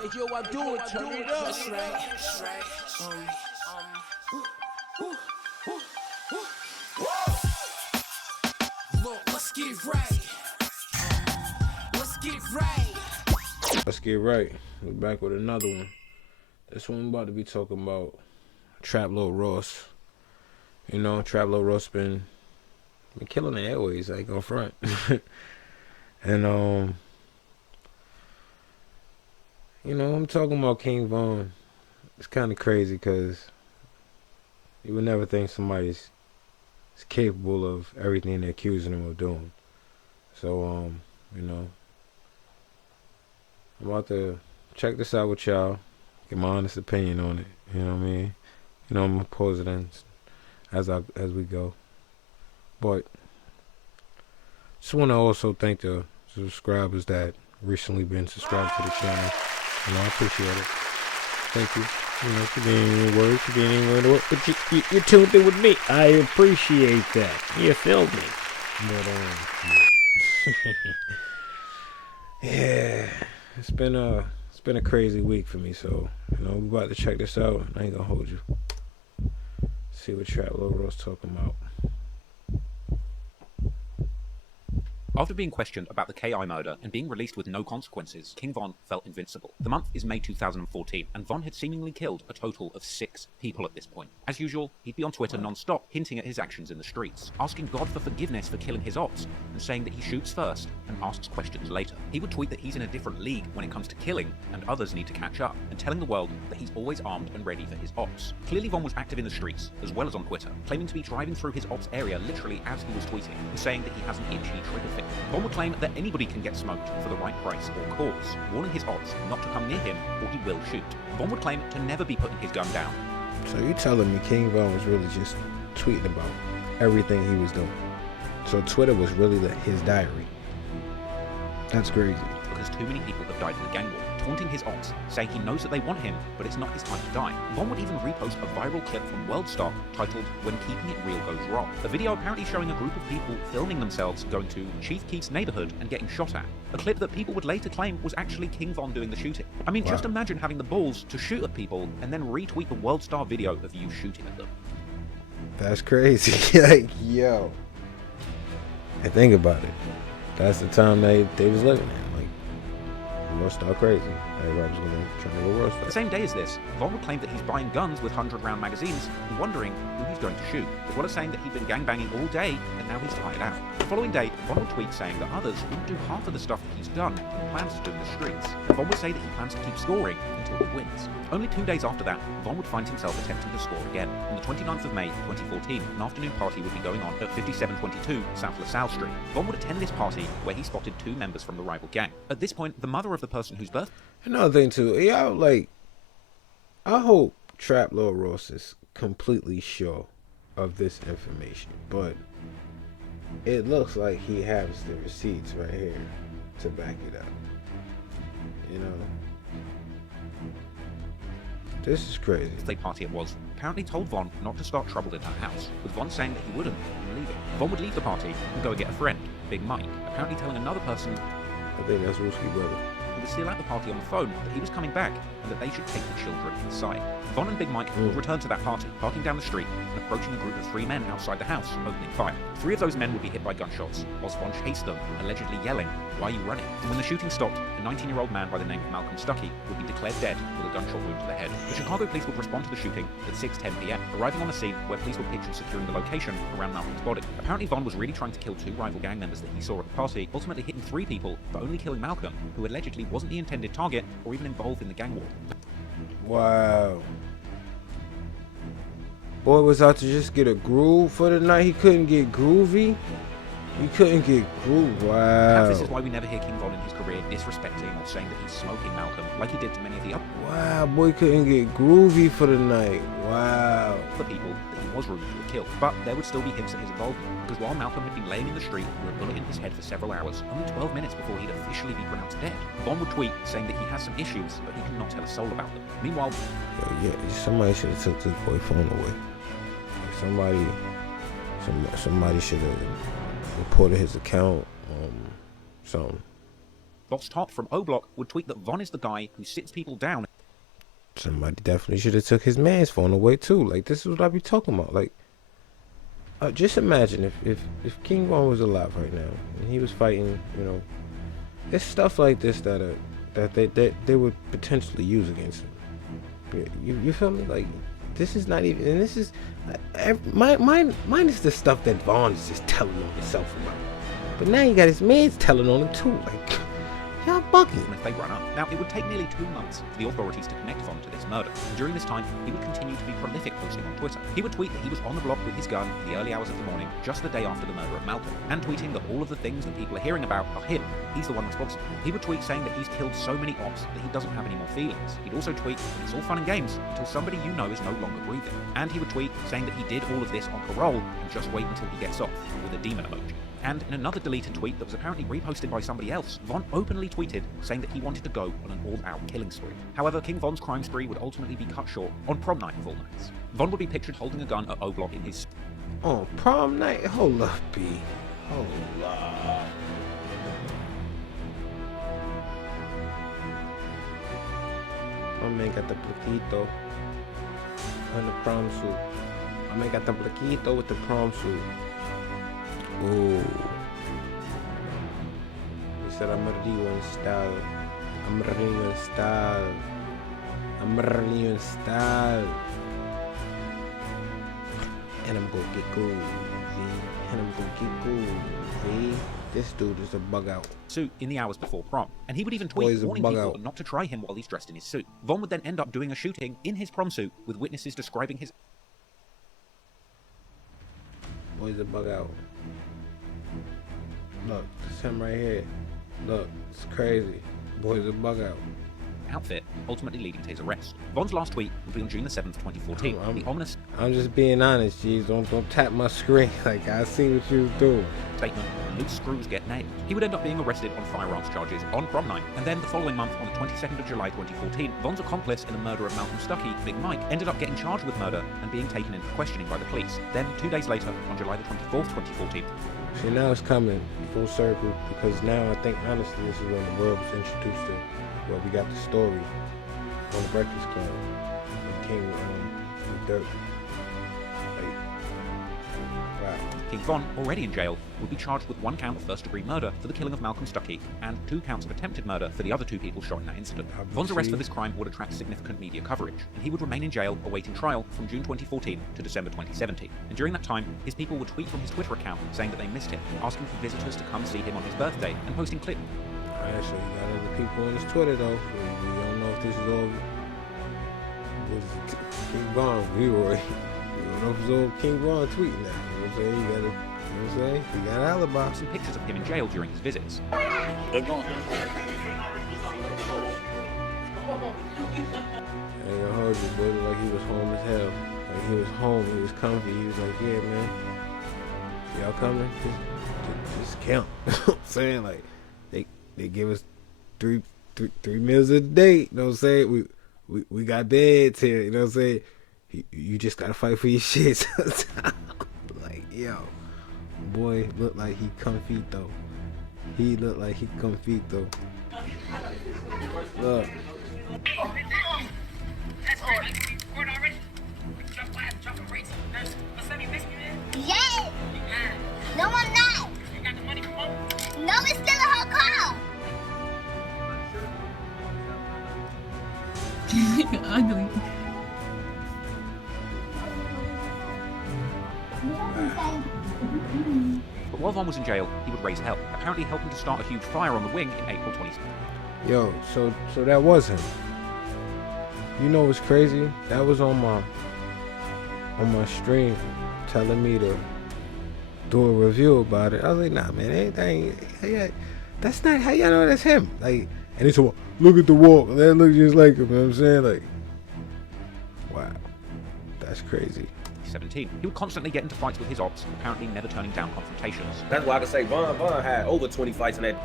Hey yo, I do it, turn it up. That's right. Look, let's get it right. Let's get it right. Let's get right. We're back with another one. This one I'm about to be talking about Trap Lore Ross. You know, Trap Lore Ross been killing the airways, I ain't gonna front. And you know, I'm talking about King Von. It's kind of crazy because you would never think somebody's capable of everything they're accusing him of doing. So, you know, I'm about to check this out with y'all, get my honest opinion on it. You know what I mean? You know, I'm gonna pause it in as we go. But just want to also thank the subscribers that recently been subscribed to the channel. You know, I appreciate it. Thank you. You know, for being any words, for being any word, but you tuned in with me. I appreciate that. You feel me? But yeah, it's been a crazy week for me. So you know, we're about to check this out. I ain't gonna hold you. See what Trap Lore Ross talking about. After being questioned about the KI murder and being released with no consequences, King Von felt invincible. The month is May 2014, and Von had seemingly killed a total of 6 people at this point. As usual, he'd be on Twitter non-stop, hinting at his actions in the streets, asking God for forgiveness for killing his ops, and saying that he shoots first and asks questions later. He would tweet that he's in a different league when it comes to killing, and others need to catch up, and telling the world that he's always armed and ready for his ops. Clearly Von was active in the streets, as well as on Twitter, claiming to be driving through his ops area literally as he was tweeting, and saying that he has an itchy trigger finger. Von would claim that anybody can get smoked for the right price or cause, warning his ops not to come near him or he will shoot. Von would claim to never be putting his gun down. So you telling me King Von was really just tweeting about everything he was doing? So Twitter was really his diary? That's crazy. Because too many people have died in the gang war, taunting his ops, saying he knows that they want him, but it's not his time to die. Von would even repost a viral clip from Worldstar titled "When Keeping It Real Goes Wrong," a video apparently showing a group of people filming themselves going to Chief Keef's neighborhood and getting shot at. A clip that people would later claim was actually King Von doing the shooting. I mean, Just imagine having the balls to shoot at people and then retweet the Worldstar video of you shooting at them. That's crazy. Like, yo. And think about it. That's the time they was living in. Worldstar crazy. Everybody's gonna try to go Worldstar. The same day as this, Von would claim that he's buying guns with 100-round magazines and wondering who he's going to shoot, as well as saying that he'd been gangbanging all day and now he's tired out. The following day, Von would tweet saying that others wouldn't do half of the stuff that he's done and plans to do in the streets. Von would say that he plans to keep scoring until he wins. Only 2 days after that, Von would find himself attempting to score again. On the 29th of May, 2014, an afternoon party would be going on at 5722 South LaSalle Street. Von would attend this party where he spotted 2 members from the rival gang. At this point, the mother of the person whose birth... Another thing too, I hope Trap Lore Ross is completely sure of this information, but it looks like he has the receipts right here to back it up. You know, this is crazy. The party it was apparently told Von not to start trouble in her house, with Von saying that he wouldn't and leaving. Von would leave the party and go and get a friend, Big Mike, apparently telling another person, I think that's Wooski brother, who was still at the party on the phone, that he was coming back and that they should take the children inside. Von and Big Mike would return to that party, parking down the street and approaching a group of 3 men outside the house, opening fire. 3 of those men would be hit by gunshots, whilst Von chased them, allegedly yelling, "Why are you running?" And when the shooting stopped, a 19-year-old man by the name of Malcolm Stuckey would be declared dead with a gunshot wound to the head. The Chicago police would respond to the shooting at 6:10 p.m, arriving on the scene where police were pictured securing the location around Malcolm's body. Apparently Von was really trying to kill 2 rival gang members that he saw at the party, ultimately hitting 3 people for only killing Malcolm, who allegedly wasn't the intended target or even involved in the gang war. Wow. Boy was out to just get a groove for the night. He couldn't get groovy. He couldn't get groove. Wow. Perhaps this is why we never hear King Von in his career disrespecting or saying that he's smoking Malcolm like he did to many of the other boy couldn't get groovy for the night. Wow. people that he was rumored to have killed. But there would still be hints at his involvement, because while Malcolm had been laying in the street with a bullet in his head for several hours, only 12 minutes before he'd officially be pronounced dead, Von would tweet saying that he has some issues, but he cannot tell a soul about them. Meanwhile, somebody should have took this boy phone away. Somebody should have reported his account. Something. Boss Top from O Block would tweet that Von is the guy who sits people down. Somebody definitely should have took his man's phone away too. Like, this is what I be talking about. Like, just imagine if King Von was alive right now and he was fighting, you know, it's stuff like this that they would potentially use against him. You feel me? Like, this is not even, and this is mine is the stuff that Von is just telling on himself about. But now you got his man's telling on him too. Like, y'all bugging. If they run up. Now, it would take nearly 2 months for the authorities to connect Von to this murder. And during this time, he would continue to be prolific posting on Twitter. He would tweet that he was on the block with his gun in the early hours of the morning, just the day after the murder of Malcolm, and tweeting that all of the things that people are hearing about are him. He's the one responsible. He would tweet saying that he's killed so many ops that he doesn't have any more feelings. He'd also tweet that it's all fun and games until somebody you know is no longer breathing. And he would tweet saying that he did all of this on parole and just wait until he gets off, with a demon emoji. And in another deleted tweet that was apparently reposted by somebody else, Von openly tweeted saying that he wanted to go on an all-out killing spree. However, King Von's crime spree would ultimately be cut short on prom night of all nights. Von would be pictured holding a gun at O Block in his... On prom night? Hold up, B. Hold up. My man got the plaquito and the prom suit. My man got the plaquito with the prom suit. Ooh. He said, amarillo in style. Amarillo in style. Amarillo in style. And I'm gonna get cool, V. And I'm gonna get cool, V. This dude is a bug out. Suit in the hours before prom. And he would even tweet warning people not to try him while he's dressed in his suit. Von would then end up doing a shooting in his prom suit with witnesses describing his... Boy's a bug out. Look, it's him right here. Look, it's crazy. Boy's a bug out. Outfit, ultimately leading to his arrest. Von's last tweet would be on June the 7th, 2014. The ominous... I'm just being honest, G's. Don't tap my screen. Like, I see what you do. Statement, loose screws get nailed. He would end up being arrested on firearms charges on prom night. And then the following month, on the 22nd of July 2014, Von's accomplice in the murder of Malcolm Stuckey, Big Mike, ended up getting charged with murder and being taken in for questioning by the police. Then, 2 days later, on July the 24th, 2014... See, now it's coming full circle, because now I think, honestly, this is when the world was introduced to, well, we got the story on the Breakfast Club when King and Dirk. Like, wow. King Von, already in jail, would be charged with 1 count of first-degree murder for the killing of Malcolm Stuckey and 2 counts of attempted murder for the other 2 people shot in that incident. Von's arrest for this crime would attract significant media coverage, and he would remain in jail awaiting trial from June 2014 to December 2017. And during that time, his people would tweet from his Twitter account saying that they missed him, asking for visitors to come see him on his birthday, and posting clips. Alright, so you got other people on his Twitter though. We don't know if this is all King Von. We don't know if it's all King Von tweeting that. You know what I'm saying? You know what I'm saying? You got an alibi. Some pictures of him in jail during his visits. I ain't gonna hold you, boy. Looked like he was home as hell. Like, he was home, he was comfy. He was like, yeah, man. Y'all coming? Just count. You know what I'm saying? Like, they give us three meals a day. You know what I'm saying? We got beds here. You know what I'm saying? You just gotta fight for your shit. Like, yo, boy, look like he comfy though. He look like he comfy though. Look. Yes! No, I'm not. No, it's still a whole car. Ugly. But while Von was in jail, he would raise hell, apparently helping to start a huge fire on the wing in April 2017. Yo, so that was him. You know what's crazy? That was on my stream, telling me to do a review about it. I was like, nah, man, anything. That's not how y'all know that's him. Like, and he said, look at the walk. That looks just like him. You know what I'm saying? Like, wow, that's crazy. 17. He would constantly get into fights with his ops, apparently never turning down confrontations. That's why I can say Von had over 20 fights in that.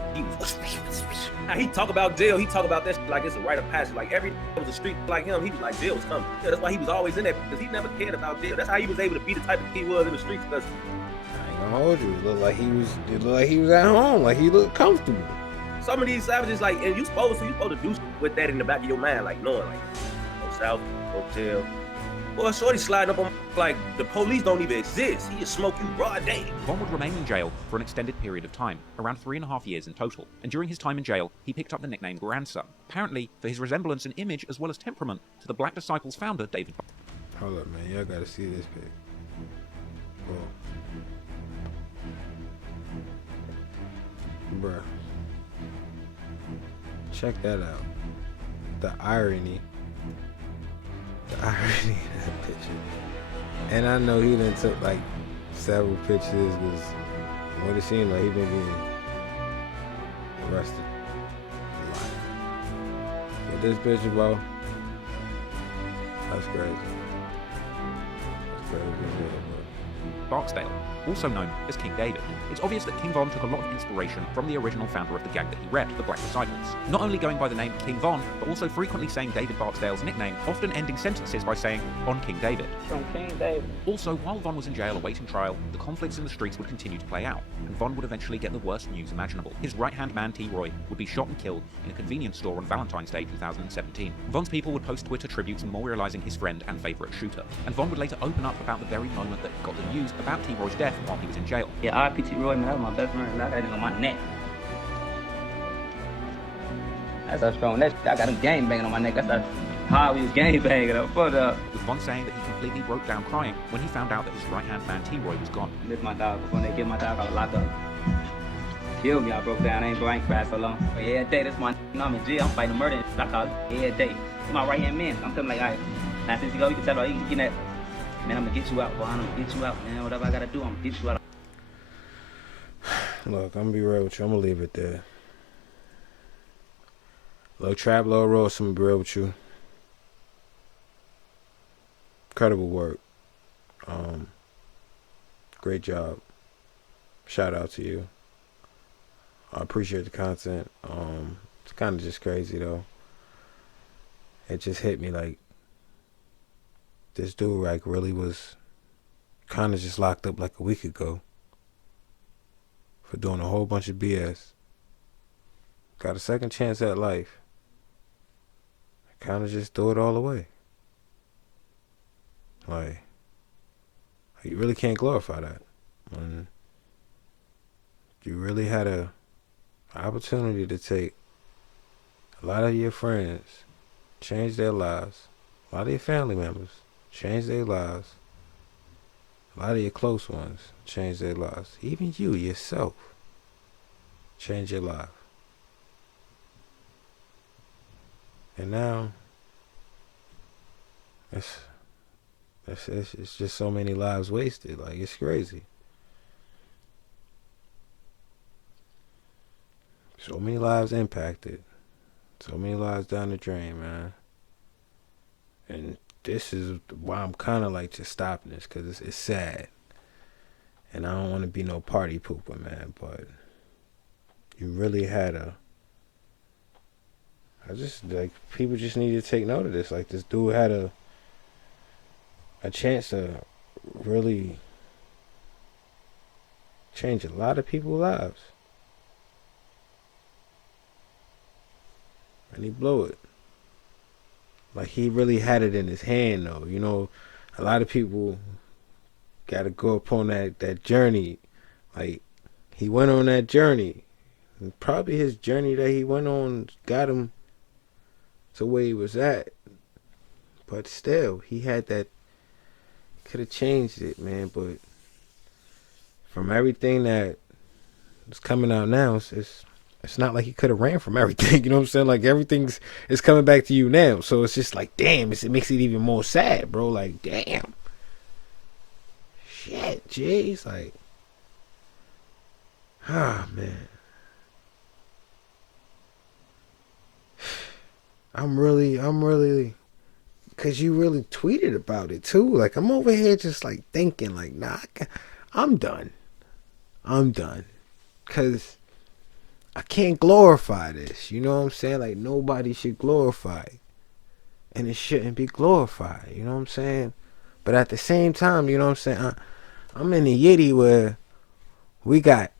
Now he talk about jail, he talk about that shit like it's a rite of passage. Like every was a street like him, he was like jail was coming. Yeah, that's why he was always in there, because he never cared about jail. That's how he was able to be the type of he was in the streets. Because I ain't gonna hold you. It looked like he was at home. Like he looked comfortable. some of these savages, like, and you supposed to do with that in the back of your mind, like knowing, like, go south, go jail. Boy, shorty sliding up on like the police don't even exist. He just smoke you broad day. Von would remain in jail for an extended period of time, around 3.5 years in total. And during his time in jail, he picked up the nickname Grandson, apparently for his resemblance and image as well as temperament to the Black Disciples founder David. Hold up, man. Y'all gotta see this pic. Whoa. Bruh. Check that out. The irony. The irony in that picture. And I know he done took like several pictures because what it seemed like he been getting arrested a lot. But this picture, bro, that's crazy. That's crazy, bro. Barksdale, also known as King David. It's obvious that King Von took a lot of inspiration from the original founder of the gang that he read, the Black Disciples. Not only going by the name King Von, but also frequently saying David Barksdale's nickname, often ending sentences by saying, "On King David." From King David. Also, while Von was in jail awaiting trial, the conflicts in the streets would continue to play out, and Von would eventually get the worst news imaginable. His right-hand man, T. Roy, would be shot and killed in a convenience store on Valentine's Day 2017. Von's people would post Twitter tributes memorializing his friend and favorite shooter, and Von would later open up about the very moment that he got the news about T. Roy's death while he was in jail. Yeah, R.I.P.T. Roy, man, that was my best friend. I got that nigga on my neck. That's how strong that shit. I got him gang banging on my neck. That's how he was gang banging up. But With Von saying that he completely broke down crying when he found out that his right-hand man T. Roy was gone. this my dog. Before they get my dog, I was locked up. Killed me, I broke down. I ain't cried so long. But every day, that's my I'm in jail. I'm fighting murder. I call it every day. It's my right-hand man. I'm telling like, all right, now since you go, you can tell her, you can get that. Man, I'm gonna get you out, boy. I'm gonna get you out, man. Whatever I gotta do, I'm gonna get you out. Look, I'm gonna be real with you. I'm gonna leave it there. Look, Trap Lore RossHave, I'm gonna be real with you. Incredible work. Great job. Shout out to you. I appreciate the content. It's kind of just crazy though. It just hit me like this dude like really was kind of just locked up like a week ago for doing a whole bunch of BS. Got a second chance at life. Kind of just threw it all away. Like, you really can't glorify that. When you really had a opportunity to take a lot of your friends, change their lives, a lot of your family members, change their lives, a lot of your close ones, change their lives. Even you, yourself, change your life. And now, it's just so many lives wasted. Like, it's crazy. So many lives impacted. So many lives down the drain, man. And this is why I'm kind of like just stopping this, because it's sad. And I don't want to be no party pooper, man, but you really had people just need to take note of this. Like, this dude had a chance to really change a lot of people's lives. And he blew it. Like, he really had it in his hand, though. You know, a lot of people got to go upon that journey. Like, he went on that journey. And probably his journey that he went on got him to where he was at. But still, he had that. Could have changed it, man. But from everything that is coming out now, it's not like he could have ran from everything. You know what I'm saying? Like, everything's coming back to you now. So it's just like, damn, it makes it even more sad, bro. Like, damn. Shit, jeez. Like, man. I'm really, because you really tweeted about it too. Like, I'm over here just like thinking like, nah, I'm done. Because I can't glorify this. You know what I'm saying? Like, nobody should glorify it. And it shouldn't be glorified. You know what I'm saying? But at the same time, you know what I'm saying? I'm in a yitty where we got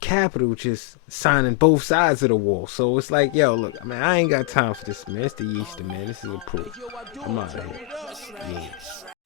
Capital just signing both sides of the wall. So it's like, yo, look, I mean, I ain't got time for this, man. It's the Easter, man. This is a proof. I'm out of here. Yeah.